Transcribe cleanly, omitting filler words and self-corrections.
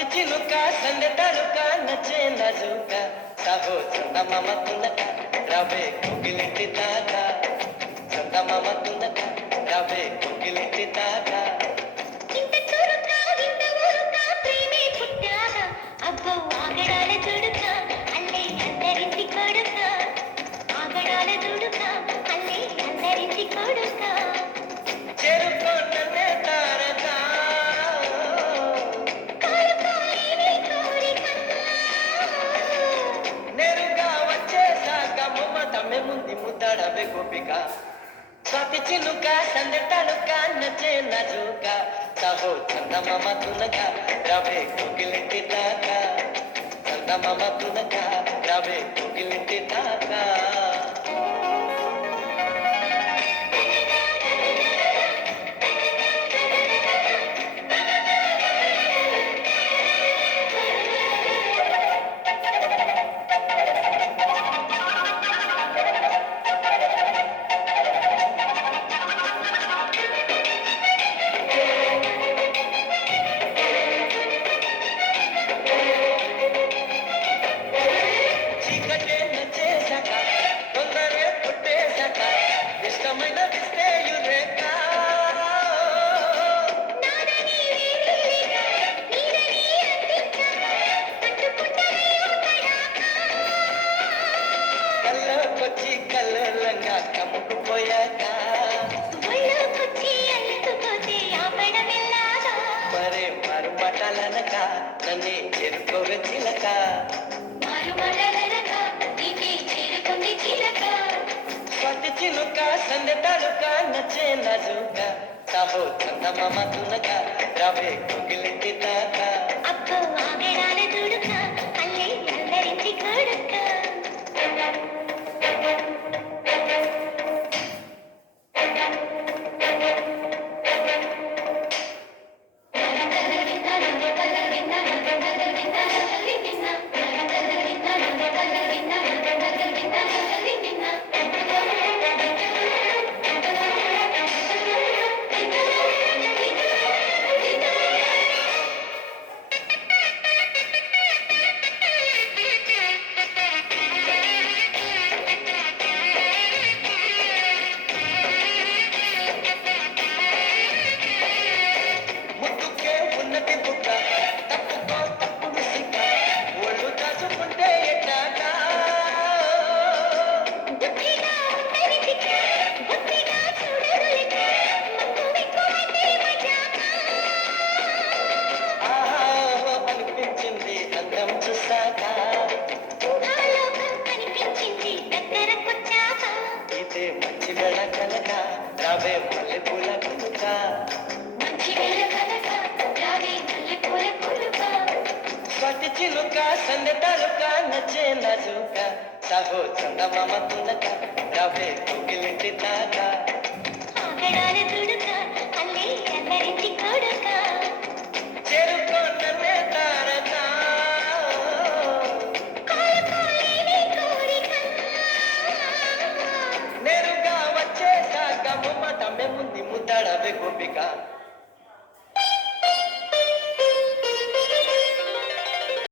స్వాతి చిలుక సందె తడుక నచ్చే నజుక సాహో చందమామ తునక రవే కోకిలింటి దాకా చందమామ తునక రవే కోకిలింటి దాకా ఇంత చురుక ఇంత ఊరుక ప్రేమే పుట్టాక అబ్బో ఆగడాల చుడుక అల్లే అందరింటి కొడుక ఆగడాల చుడుక అల్లే అందరింటి కొడుక చెరుకో నన్నే తారక కోరుకోలేని కోరిక నేరుగా వచ్చేసాక ముమ్మటమే ముందు ముద్దడవే గోపిక స్వాతి చిలుక సందె తడుక నచ్చే నజుక సాహో చందమామ తునక రవే కోకిలింటి దాకా చందమామ తునక రవే కోకిలింటి దాకా చీకటే నచ్చేశాక తొందరే పుట్టేశాక ఇష్టమైన విస్తేయురేక నాదని వేలిక నీదని అందించాక పట్టుకుంటనే ఒకడాక కల్లోకొచ్చి కల్లోలంగా కమ్ముకుపోయాక ఒళ్ళోకొచ్చి అల్లుకుపోతే ఆపడమెల్లాగా మరే మారు మాటలనక నన్నే చేరుకోవే చిలక మారుమలరక నీకే చేరుకుంది చిలక స్వాతి చిలుక సందె తడుక నచ్చే నజుక సాహో చందమామ తునక రవే కోకిలింటి దాకా అబ్బో ఆగడాల దుడుక అల్లే అందరించి కొడుక ముద్దుకే ఉన్నతి బుక్క తప్పుకో తప్పుడు సిక్క ఒళ్ళు దాచుకుంటే ఎట్టాక బుద్ధిగా ఉంటది చిక్క బుద్ధిగా చూడరు లెక్క మక్కు ఎక్కువైతే మజాక ఆహో అనిపించింది అందం చూసాక ఊహాలోకం కనిపించింది దగ్గరకొచ్చాక ఇదే మంచి వేళ కనుక రావే మల్లె పూల కునుక మంచి వేళ కనుక రావే మల్లెపూల పులుక స్వాతి చిలుక సందె తడుక నచ్చే నజుక సాహో చందమామ తునక రావే కోకిలింటి దాకా ఆగడాల దుడుక అల్లే అందరించి కొడుక చేరుకో నన్నే తారక కోరుకోలేని కోరిక నేరుగా వచ్చేసాక ముమ్మటమే ముందు ముద్దడవే గోపిక